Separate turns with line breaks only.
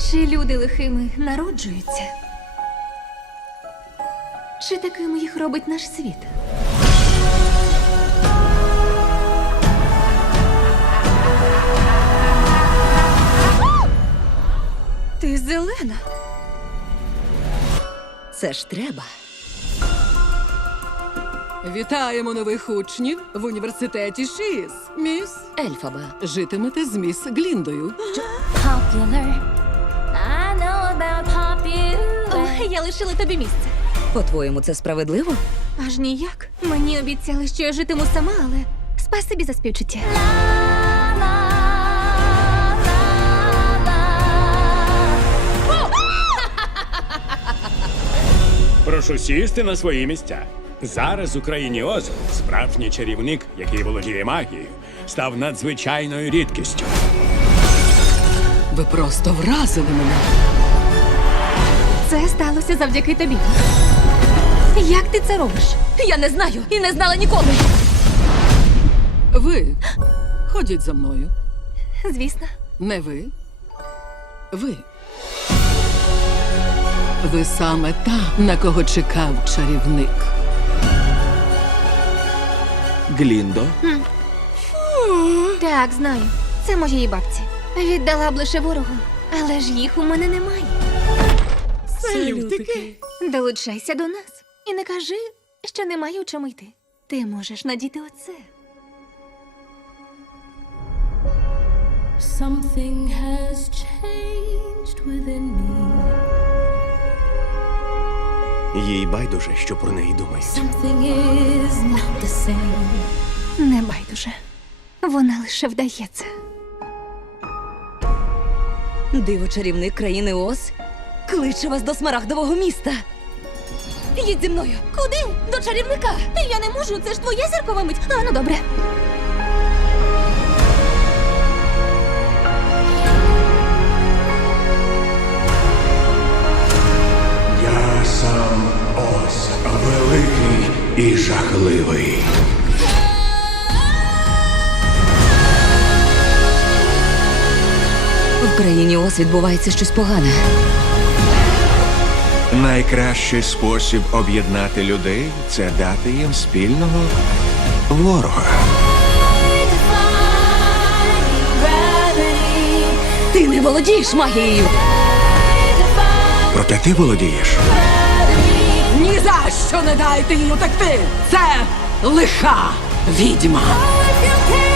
Чи люди лихими народжуються? Чи таким їх робить наш світ? Uh -huh! Ти зелена.
Це ж треба.
Вітаємо нових учнів в університеті Шіс. Міс Ельфаба. Житимете з міс Гліндою. Popular.
Я лишила тобі місце.
По твоєму, це справедливо?
Аж ніяк. Мені обіцяли, що я житиму сама, але спасибі за співчуття.
Прошу сісти на свої місця. Зараз в Україні Оз справжній чарівник, який володіє магією, став надзвичайною рідкістю.
Ви просто вразили мене.
Все сталося завдяки тобі. Як ти це робиш? Я не знаю і не знала ніколи.
Ви. Ходіть за мною. Звісно, не ви. Ви. Ви саме та, на кого чекав чарівник.
Гліндо.
Фу. Так, знаю. Це моїй бабці. Віддала б лише ворогу, але ж їх у мене немає. Лютики. долучайся до нас і не кажи, що немає у чому йти. Ти можеш надіти це.
Їй байдуже, що про неї думають. Something is not
the same. Не байдуже. Вона лише вдається.
Диво чарівник країни ОС. Кличу вас до Смарагдового міста. Їдь зі мною.
Куди до чарівника? Ти я не можу. Це ж твоє зіркове мить. А, ну добре.
Я сам ось великий і жахливий.
В країні Ось відбувається щось погане.
Найкращий спосіб об'єднати людей це дати їм спільного ворога. I define,
I we'll ти не володієш магією.
Проте ти володієш?
Ні за що не дайте йому такти! Це лиха відьма. Oh, if you can.